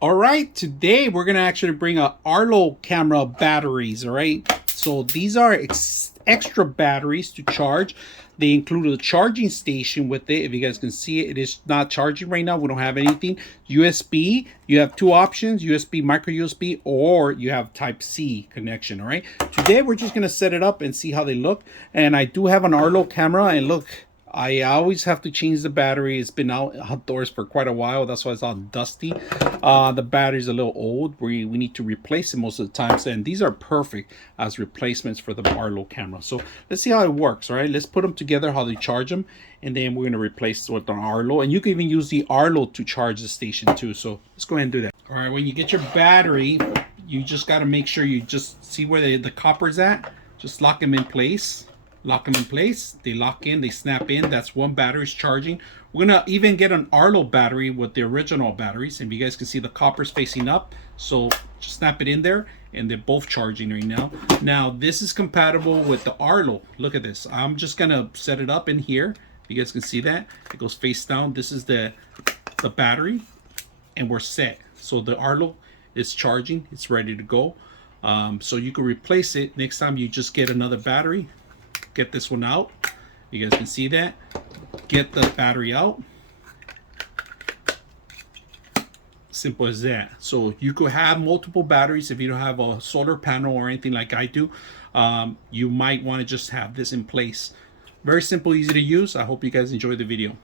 All right, today we're gonna actually bring a Arlo camera batteries. All right, so these are extra batteries to charge. They include a charging station with it. If you guys can see it, it is not charging right now. We don't have anything. USB. You have two options: USB, micro USB, or you have Type C connection. All right. Today we're just gonna set it up and see how they look. And I do have an Arlo camera, and look. I always have to change the battery. It's been outdoors for quite a while. That's why it's all dusty. The battery's a little old. We need to replace it most of the times. And these are perfect as replacements for the Arlo camera. So let's see how it works. All right, let's put them together, how they charge them. And then we're going to replace with an Arlo. And you can even use the Arlo to charge the station too. So let's go ahead and do that. All right, when you get your battery, you just got to make sure you just see where the copper's at. Just lock them in place. Lock them in place. They lock in, they snap in. That's one battery's charging. We're gonna even get an Arlo battery with the original batteries, and you guys can see the copper's facing up, so just snap it in there, and they're both charging right now. Now this is compatible with the Arlo. Look at this. I'm just gonna set it up in here. You guys can see that it goes face down. This is the battery, and we're set. So the Arlo is charging. It's ready to go. So you can replace it next time. You just get another battery. Get this one out. You guys can see that. Get the battery out. Simple as that. So you could have multiple batteries. If you don't have a solar panel or anything like I do, you might want to just have this in place. Very simple, easy to use. I hope you guys enjoyed the video.